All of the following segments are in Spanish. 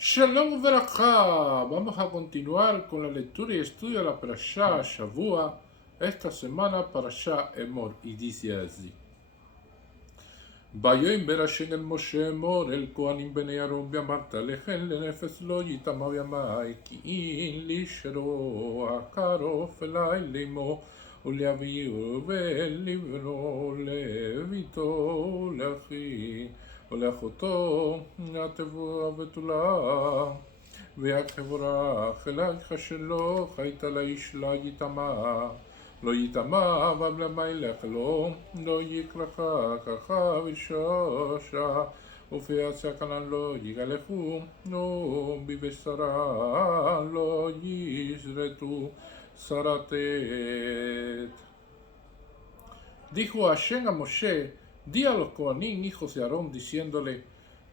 Shalom Veraja. Vamos a continuar con la lectura y estudio de la Parashá Shavua. Esta semana Parashá Emor. Y dice así. ויאמר ברש"ן אל משה אמור אל כהנים בני אהרון ואמרת לכן לנפש לא יטמא ימי כי אין לי שרוע קרוב אלי לאמו ולאביהו ולבנו לביתו לאחי ולאחותו התבואה הבתולה והקברך אלייך שלא חית לאיש לא יטמא לא יטמא ולמלך לא יקרח ככה ושושע ופי כנען לא יגלחו בבשרה לא ישרתו saratet. Dijo Hashem a Moshe, di a los Coanín, hijos de Aarón, diciéndole,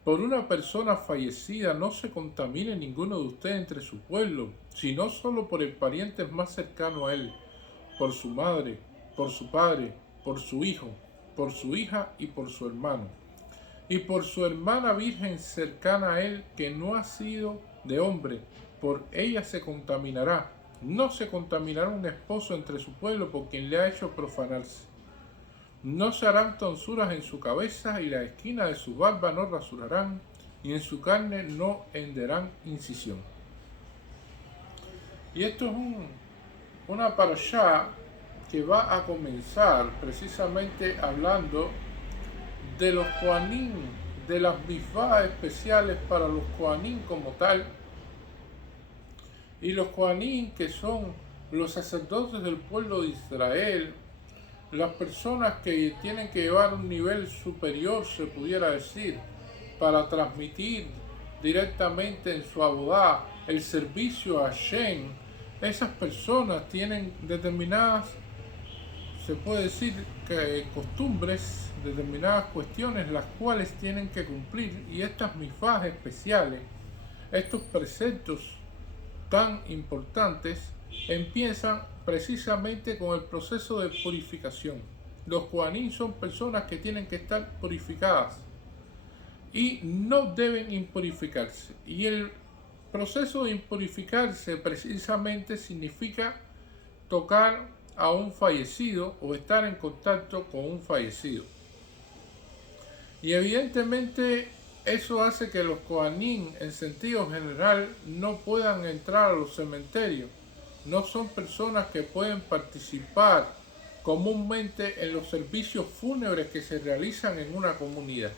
por una persona fallecida no se contamine ninguno de ustedes entre su pueblo, sino solo por el pariente más cercano a él, por su madre, por su padre, por su hijo, por su hija y por su hermano, y por su hermana virgen cercana a él que no ha sido de hombre, por ella se contaminará. No se contaminará un esposo entre su pueblo por quien le ha hecho profanarse. No se harán tonsuras en su cabeza y la esquina de su barba no rasurarán, y en su carne no henderán incisión. Y esto es una parashá que va a comenzar precisamente hablando de los Kohanim, de las mifvah especiales para los Kohanim como tal, y los Kohanim, que son los sacerdotes del pueblo de Israel, las personas que tienen que llevar un nivel superior, se pudiera decir, para transmitir directamente en su abodá el servicio a Hashem. Esas personas tienen determinadas, se puede decir, costumbres, determinadas cuestiones, las cuales tienen que cumplir, y estas mifvah especiales, estos preceptos tan importantes, empiezan precisamente con el proceso de purificación. Los Kohanim son personas que tienen que estar purificadas y no deben impurificarse. Y el proceso de impurificarse precisamente significa tocar a un fallecido o estar en contacto con un fallecido. Y evidentemente eso hace que los Kohanim, en sentido general, no puedan entrar a los cementerios. No son personas que pueden participar comúnmente en los servicios fúnebres que se realizan en una comunidad.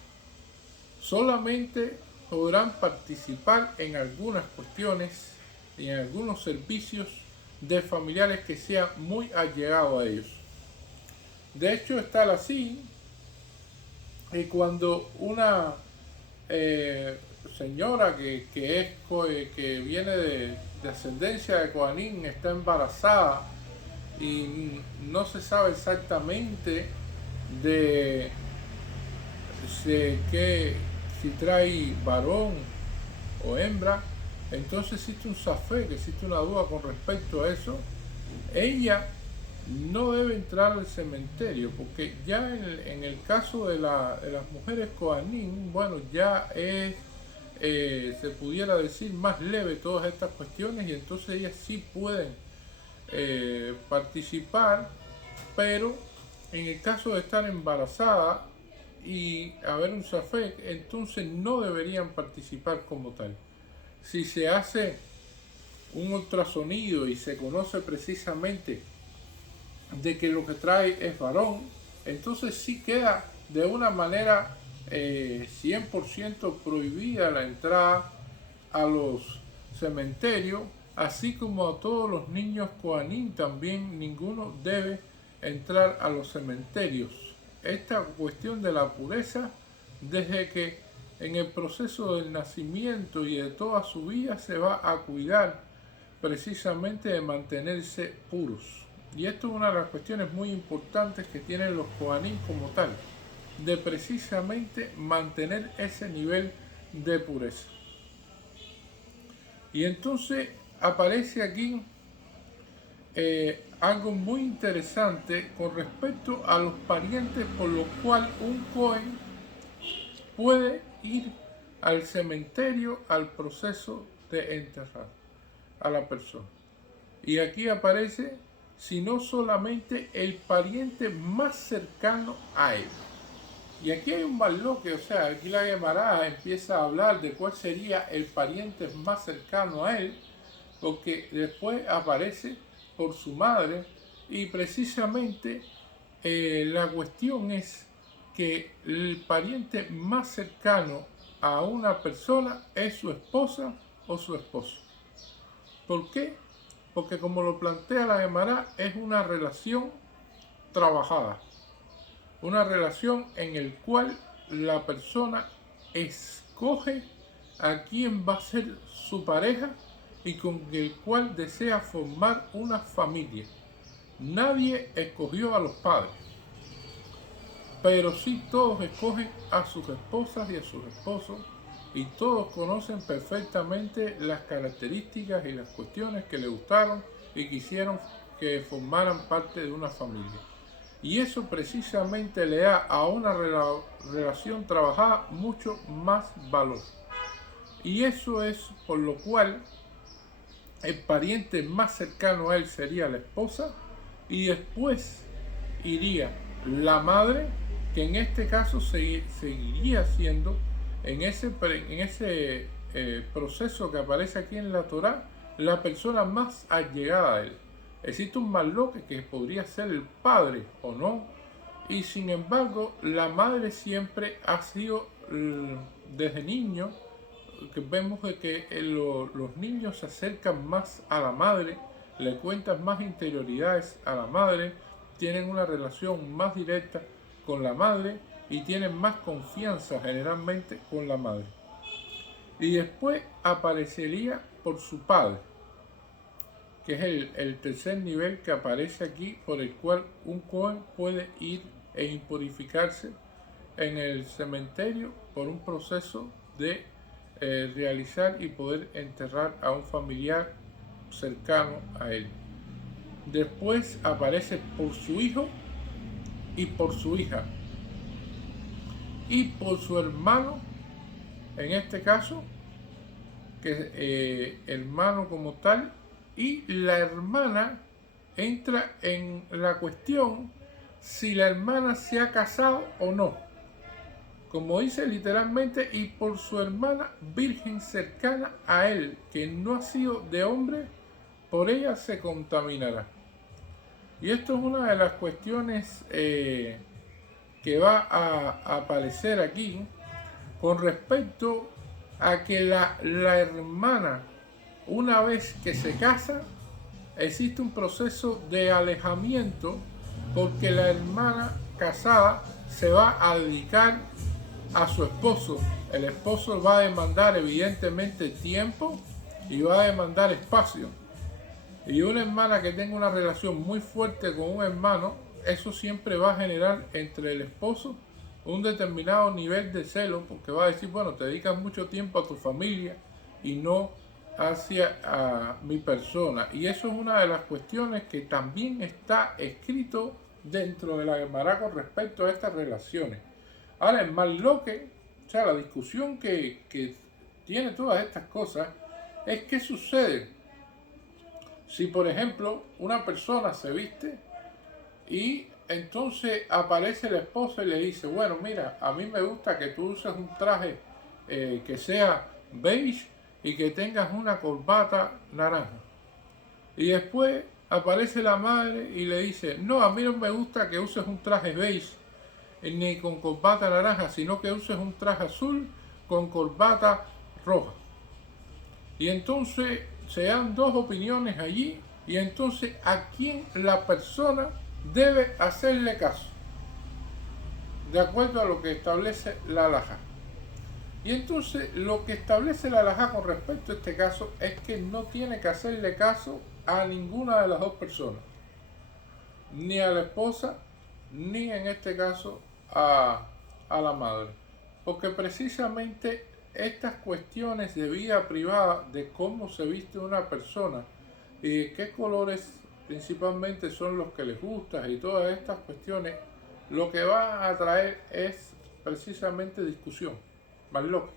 Solamente podrán participar en algunas cuestiones y en algunos servicios de familiares que sean muy allegados a ellos. De hecho, es tal así que cuando una señora que viene de ascendencia de Kohanim está embarazada y no se sabe exactamente de si trae varón o hembra, entonces existe un safek, existe una duda con respecto a eso. Ella no debe entrar al cementerio, porque ya en el caso de las mujeres Kohanim, bueno, ya es, se pudiera decir, más leve todas estas cuestiones, y entonces ellas sí pueden participar, pero en el caso de estar embarazada y haber un safek, entonces no deberían participar como tal. Si se hace un ultrasonido y se conoce precisamente de que lo que trae es varón, entonces sí queda de una manera 100% prohibida la entrada a los cementerios, así como a todos los niños Kohanim también ninguno debe entrar a los cementerios. Esta cuestión de la pureza, desde que en el proceso del nacimiento y de toda su vida se va a cuidar precisamente de mantenerse puros. Y esto es una de las cuestiones muy importantes que tienen los Kohanim como tal, de precisamente mantener ese nivel de pureza. Y entonces aparece aquí algo muy interesante con respecto a los parientes por los cuales un Kohen puede ir al cementerio al proceso de enterrar a la persona. Y aquí aparece, sino solamente el pariente más cercano a él. Y aquí hay un barloque, o sea, aquí la Guemará empieza a hablar de cuál sería el pariente más cercano a él, porque después aparece por su madre, y precisamente la cuestión es que el pariente más cercano a una persona es su esposa o su esposo. ¿Por qué? Porque como lo plantea la Gemara, es una relación trabajada, una relación en el cual la persona escoge a quién va a ser su pareja y con el cual desea formar una familia. Nadie escogió a los padres, pero sí todos escogen a sus esposas y a sus esposos, y todos conocen perfectamente las características y las cuestiones que le gustaron y quisieron que formaran parte de una familia. Y eso precisamente le da a una relación trabajada mucho más valor. Y eso es por lo cual el pariente más cercano a él sería la esposa, y después iría la madre, que en este caso seguiría siendo, en ese proceso que aparece aquí en la Torá, la persona más allegada a él. Existe un malloque que podría ser el padre o no, y sin embargo la madre siempre ha sido, desde niño, que vemos que los niños se acercan más a la madre, le cuentan más interioridades a la madre, tienen una relación más directa con la madre y tienen más confianza generalmente con la madre. Y después aparecería por su padre, que es el tercer nivel que aparece aquí, por el cual un Cohen puede ir e impurificarse en el cementerio por un proceso de realizar y poder enterrar a un familiar cercano a él. Después aparece por su hijo y por su hija y por su hermano, en este caso, que hermano como tal, y la hermana entra en la cuestión si la hermana se ha casado o no. Como dice literalmente, y por su hermana virgen cercana a él, que no ha sido de hombre, por ella se contaminará. Y esto es una de las cuestiones que va a aparecer aquí con respecto a que la hermana, una vez que se casa, existe un proceso de alejamiento, porque la hermana casada se va a dedicar a su esposo. El esposo va a demandar evidentemente tiempo y va a demandar espacio. Y una hermana que tenga una relación muy fuerte con un hermano, eso siempre va a generar entre el esposo un determinado nivel de celo, porque va a decir, bueno, te dedicas mucho tiempo a tu familia y no hacia a mi persona. Y eso es una de las cuestiones que también está escrito dentro de la Gemara con respecto a estas relaciones. Ahora, el malloque, o sea, la discusión que tiene todas estas cosas, es qué sucede si, por ejemplo, una persona se viste y entonces aparece el esposo y le dice, bueno, mira, a mí me gusta que tú uses un traje que sea beige y que tengas una corbata naranja. Y después aparece la madre y le dice, no, a mí no me gusta que uses un traje beige ni con corbata naranja, sino que uses un traje azul con corbata roja. Y entonces se dan dos opiniones allí, y entonces a quién la persona debe hacerle caso, de acuerdo a lo que establece la halajá. Y entonces lo que establece la halajá con respecto a este caso es que no tiene que hacerle caso a ninguna de las dos personas, ni a la esposa, ni en este caso a la madre, porque precisamente estas cuestiones de vida privada, de cómo se viste una persona y qué colores principalmente son los que les gustan y todas estas cuestiones, lo que va a traer es precisamente discusión, malloque.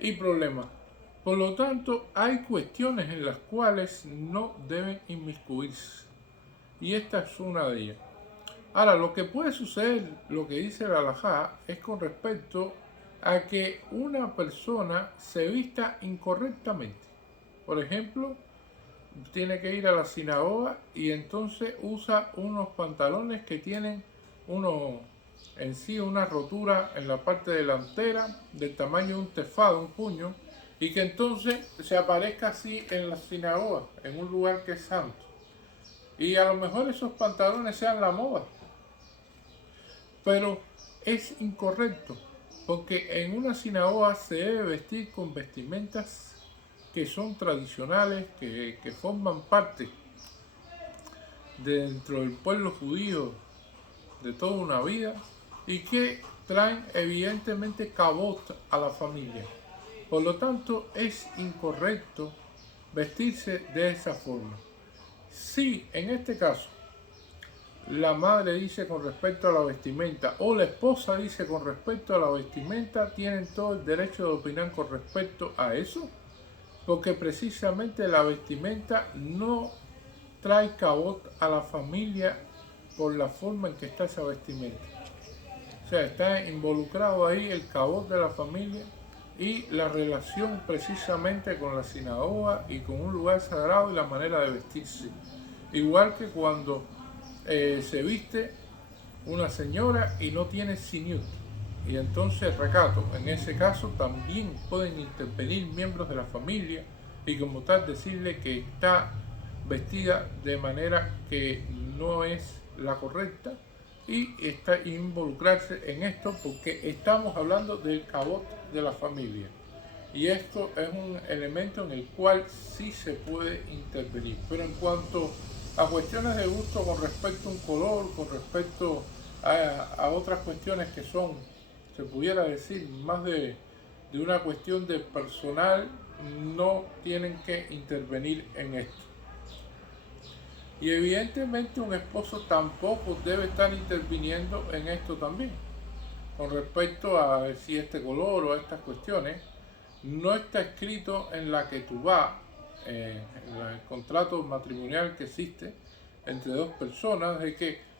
y problemas. Por lo tanto, hay cuestiones en las cuales no deben inmiscuirse. Y esta es una de ellas. Ahora, lo que puede suceder, lo que dice el halajá, es con respecto a que una persona se vista incorrectamente. Por ejemplo, tiene que ir a la sinagoga y entonces usa unos pantalones que tienen en sí una rotura en la parte delantera del tamaño de un tefado, un puño, y que entonces se aparezca así en la sinagoga, en un lugar que es santo. Y a lo mejor esos pantalones sean la moda, pero es incorrecto, porque en una sinagoga se debe vestir con vestimentas que son tradicionales, que forman parte dentro del pueblo judío de toda una vida y que traen evidentemente cabot a la familia. Por lo tanto, es incorrecto vestirse de esa forma. Si en este caso la madre dice con respecto a la vestimenta o la esposa dice con respecto a la vestimenta, tienen todo el derecho de opinar con respecto a eso, porque precisamente la vestimenta no trae cabot a la familia por la forma en que está esa vestimenta. O sea, está involucrado ahí el cabot de la familia y la relación precisamente con la sinagoga y con un lugar sagrado y la manera de vestirse. Igual que cuando se viste una señora y no tiene siniut. Y entonces recato, en ese caso también pueden intervenir miembros de la familia y como tal decirle que está vestida de manera que no es la correcta y está involucrarse en esto porque estamos hablando del cabot de la familia. Y esto es un elemento en el cual sí se puede intervenir. Pero en cuanto a cuestiones de gusto con respecto a un color, con respecto a otras cuestiones que son, se pudiera decir, más de una cuestión de personal, no tienen que intervenir en esto. Y evidentemente un esposo tampoco debe estar interviniendo en esto también. Con respecto a si este color o estas cuestiones, no está escrito en la que tú vas, en el contrato matrimonial que existe entre dos personas, de que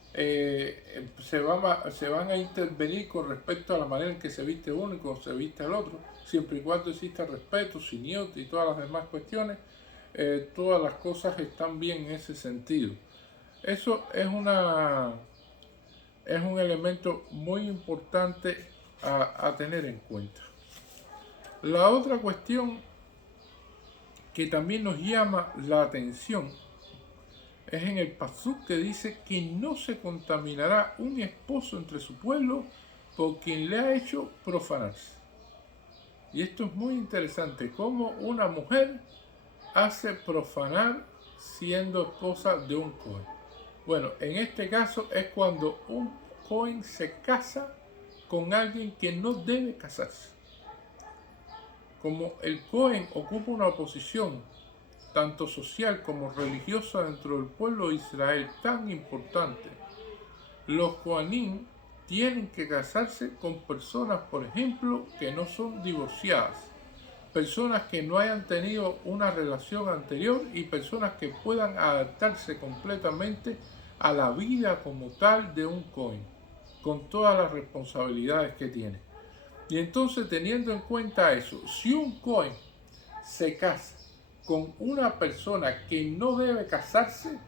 se van a intervenir con respecto a la manera en que se viste uno y cómo se viste el otro, siempre y cuando exista respeto, siniot y todas las demás cuestiones, todas las cosas están bien en ese sentido. Eso es un elemento muy importante a tener en cuenta. La otra cuestión que también nos llama la atención es en el pasuk que dice que no se contaminará un esposo entre su pueblo por quien le ha hecho profanarse. Y esto es muy interesante, cómo una mujer hace profanar siendo esposa de un cohen. Bueno, en este caso es cuando un cohen se casa con alguien que no debe casarse. Como el cohen ocupa una posición tanto social como religiosa dentro del pueblo de Israel tan importante, los cohanim tienen que casarse con personas, por ejemplo, que no son divorciadas, personas que no hayan tenido una relación anterior y personas que puedan adaptarse completamente a la vida como tal de un cohen, con todas las responsabilidades que tiene. Y entonces, teniendo en cuenta eso, si un cohen se casa con una persona que no debe casarse,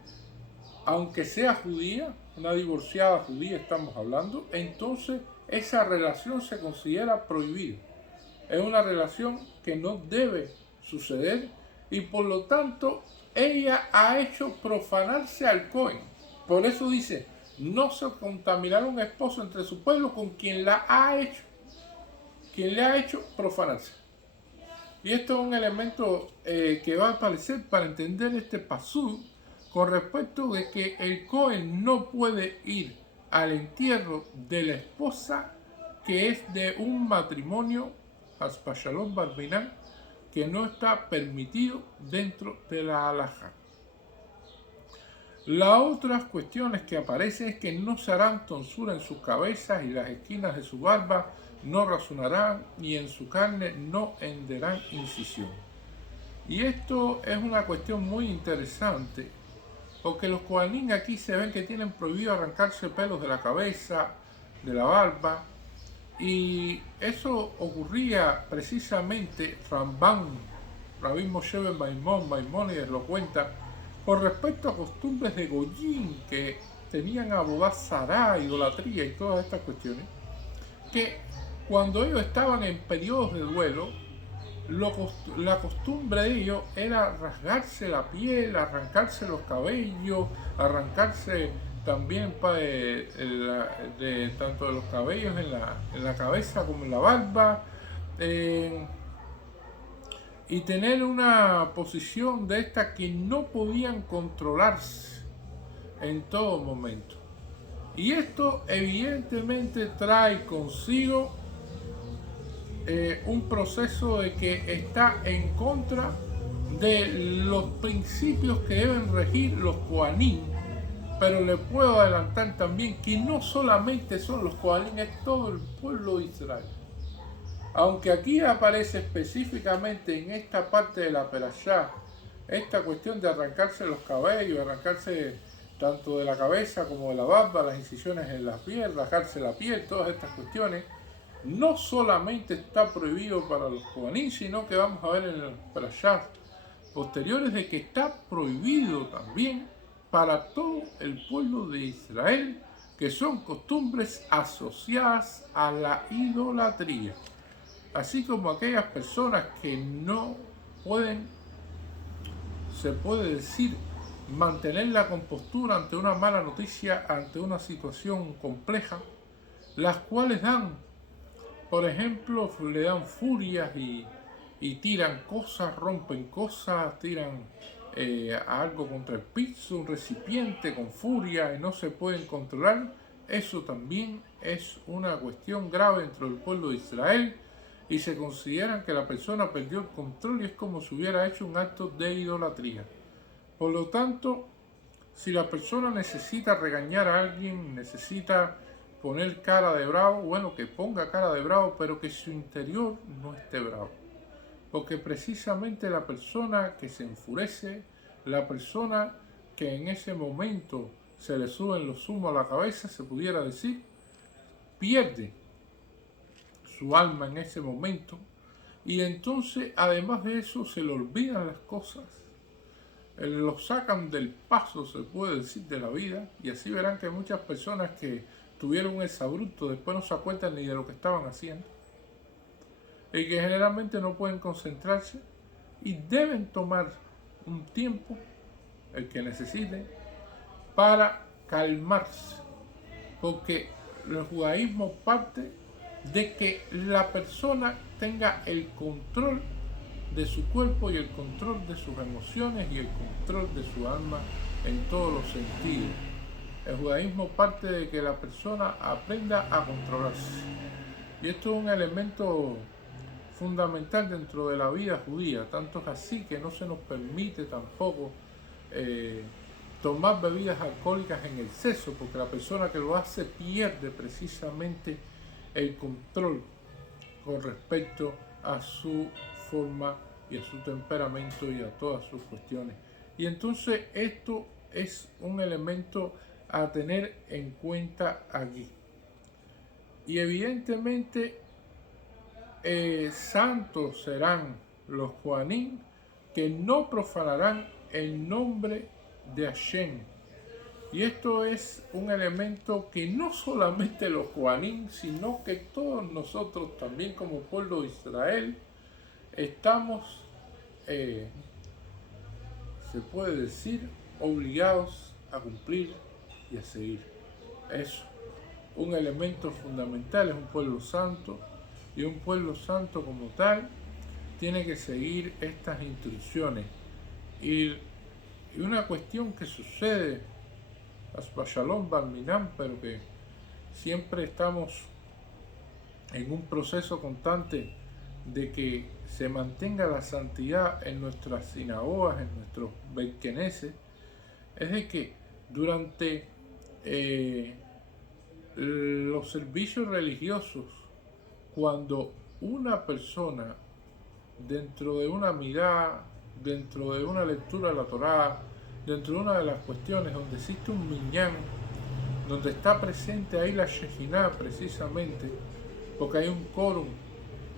aunque sea judía, una divorciada judía estamos hablando, entonces esa relación se considera prohibida. Es una relación que no debe suceder y por lo tanto ella ha hecho profanarse al cohen. Por eso dice, no se contaminará un esposo entre su pueblo con quien le ha hecho profanarse. Y esto es un elemento que va a aparecer para entender este pasú con respecto de que el cohen no puede ir al entierro de la esposa que es de un matrimonio, Haspashalom Barbinan, que no está permitido dentro de la halajá. Las otras cuestiones que aparecen es que no se harán tonsura en sus cabezas y las esquinas de su barba, no razonarán, y en su carne no henderán incisión. Y esto es una cuestión muy interesante, porque los Kohanim aquí se ven que tienen prohibido arrancarse pelos de la cabeza, de la barba, y eso ocurría precisamente, Rabbi Moshe ben Maimónides lo cuenta, con respecto a costumbres de Goyim que tenían abodá zará, idolatría y todas estas cuestiones, que cuando ellos estaban en periodos de duelo, la costumbre de ellos era rasgarse la piel, arrancarse los cabellos, arrancarse también tanto de los cabellos en la cabeza como en la barba, y tener una posición de esta que no podían controlarse en todo momento. Y esto evidentemente trae consigo un proceso de que está en contra de los principios que deben regir los Kohanim, pero le puedo adelantar también que no solamente son los Kohanim, es todo el pueblo de Israel. Aunque aquí aparece específicamente en esta parte de la Perashá esta cuestión de arrancarse los cabellos, arrancarse tanto de la cabeza como de la barba, las incisiones en la piel, rasgarse la piel, todas estas cuestiones, no solamente está prohibido para los Kohanim, sino que vamos a ver en las Perashá posteriores de que está prohibido también para todo el pueblo de Israel, que son costumbres asociadas a la idolatría, así como aquellas personas que no pueden, se puede decir, mantener la compostura ante una mala noticia, ante una situación compleja, las cuales dan, por ejemplo, le dan furias y tiran cosas, rompen cosas, tiran algo contra el piso, un recipiente con furia y no se pueden controlar. Eso también es una cuestión grave dentro del pueblo de Israel, y se consideran que la persona perdió el control y es como si hubiera hecho un acto de idolatría. Por lo tanto, si la persona necesita regañar a alguien, necesita poner cara de bravo, bueno, que ponga cara de bravo, pero que su interior no esté bravo. Porque precisamente la persona que se enfurece, la persona que en ese momento se le suben los humos a la cabeza, se pudiera decir, pierde su alma en ese momento, y entonces además de eso se le olvidan las cosas, lo sacan del paso, se puede decir, de la vida, y así verán que muchas personas que tuvieron un exabrupto después no se acuerdan ni de lo que estaban haciendo, y que generalmente no pueden concentrarse y deben tomar un tiempo, el que necesiten, para calmarse, porque el judaísmo parte de que la persona tenga el control de su cuerpo y el control de sus emociones y el control de su alma en todos los sentidos. El judaísmo parte de que la persona aprenda a controlarse. Y esto es un elemento fundamental dentro de la vida judía, tanto es así que no se nos permite tampoco tomar bebidas alcohólicas en exceso, porque la persona que lo hace pierde precisamente el control con respecto a su forma y a su temperamento y a todas sus cuestiones. Y entonces esto es un elemento a tener en cuenta aquí. Y evidentemente santos serán los Kohanim que no profanarán el nombre de Hashem. Y esto es un elemento que no solamente los Kohanim, sino que todos nosotros también como pueblo de Israel estamos, se puede decir, obligados a cumplir y a seguir. Es un elemento fundamental, es un pueblo santo, y un pueblo santo como tal tiene que seguir estas instrucciones. Y una cuestión que sucede, Shalom Barminam, pero que siempre estamos en un proceso constante de que se mantenga la santidad en nuestras sinagogas, en nuestros Beit Knesset, es de que durante los servicios religiosos, cuando una persona, dentro de una mirada, dentro de una lectura de la Torá, dentro de una de las cuestiones donde existe un minyan, donde está presente ahí la Shejinah precisamente, porque hay un quórum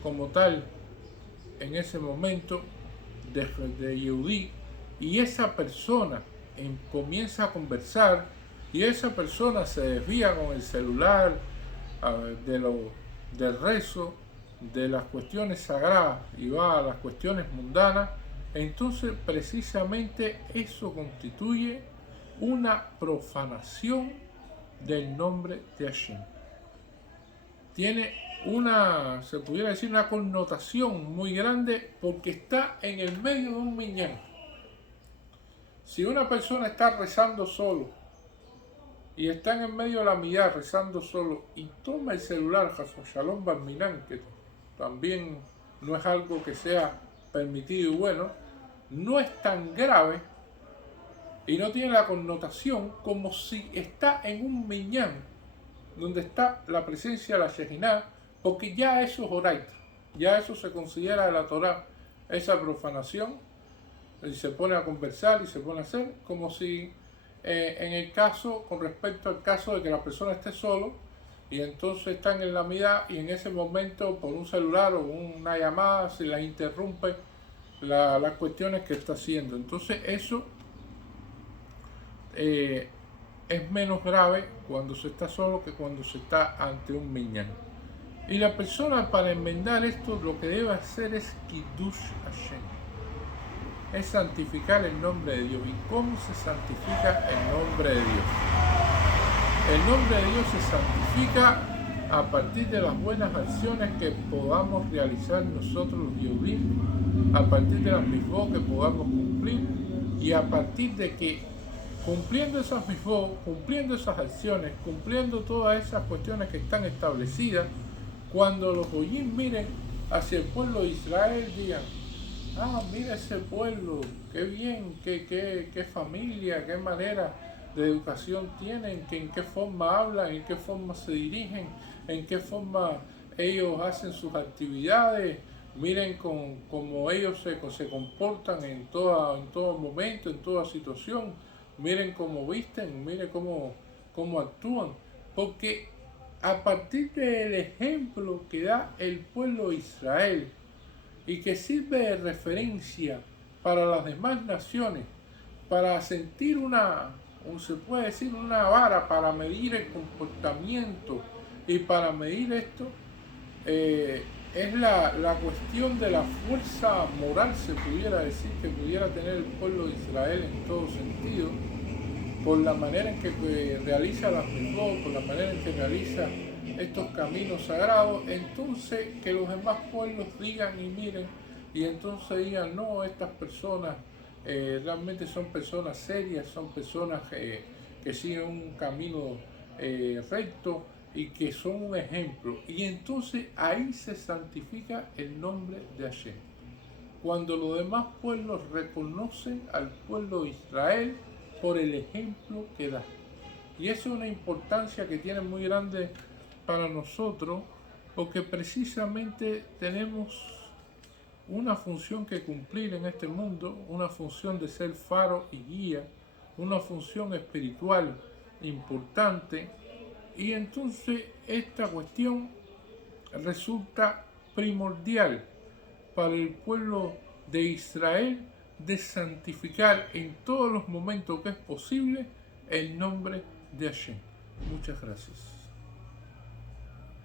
como tal en ese momento de Yehudí, y esa persona comienza a conversar, y esa persona se desvía con el celular del rezo, de las cuestiones sagradas, y va a las cuestiones mundanas, entonces precisamente eso constituye una profanación del nombre de Hashem. Tiene una, se pudiera decir, una connotación muy grande porque está en el medio de un minyan. Si una persona está rezando solo y está en el medio de la miyá rezando solo y toma el celular, Shalom Barminan, que también no es algo que sea permitido y bueno, no es tan grave y no tiene la connotación como si está en un minyan donde está la presencia de la Shejinah, porque ya eso es oraita, ya eso se considera de la Torah, esa profanación, y se pone a conversar y se pone a hacer como si en el caso, con respecto al caso de que la persona esté solo y entonces están en la mitad y en ese momento por un celular o una llamada se las interrumpe las cuestiones que está haciendo. Entonces eso es menos grave cuando se está solo que cuando se está ante un minyan. Y la persona, para enmendar esto, lo que debe hacer es Kiddush Hashem, es santificar el nombre de Dios. ¿Y cómo se santifica el nombre de Dios? El nombre de Dios se santifica a partir de las buenas acciones que podamos realizar nosotros los Yehudim, a partir de las misbot que podamos cumplir, y a partir de que cumpliendo esas misbot, cumpliendo esas acciones, cumpliendo todas esas cuestiones que están establecidas, cuando los goyim miren hacia el pueblo de Israel, digan: ah, mira ese pueblo, qué bien, qué familia, qué manera de educación tienen, en qué forma hablan, en qué forma se dirigen, en qué forma ellos hacen sus actividades, miren cómo ellos se comportan en todo momento, en toda situación, miren cómo visten, miren cómo actúan, porque a partir del ejemplo que da el pueblo de Israel y que sirve de referencia para las demás naciones, para sentir se puede decir, una vara para medir el comportamiento y para medir esto, es la cuestión de la fuerza moral, se pudiera decir, que pudiera tener el pueblo de Israel en todo sentido, por la manera en que realiza las mitzvot, por la manera en que realiza estos caminos sagrados. Entonces que los demás pueblos digan y miren, y entonces digan: no, estas personas realmente son personas serias, son personas que siguen un camino recto y que son un ejemplo. Y entonces ahí se santifica el nombre de Hashem, cuando los demás pueblos reconocen al pueblo de Israel por el ejemplo que da. Y eso es una importancia que tiene muy grande para nosotros, porque precisamente tenemos una función que cumplir en este mundo, una función de ser faro y guía, una función espiritual importante, y entonces esta cuestión resulta primordial para el pueblo de Israel, de santificar en todos los momentos que es posible el nombre de Hashem. Muchas gracias.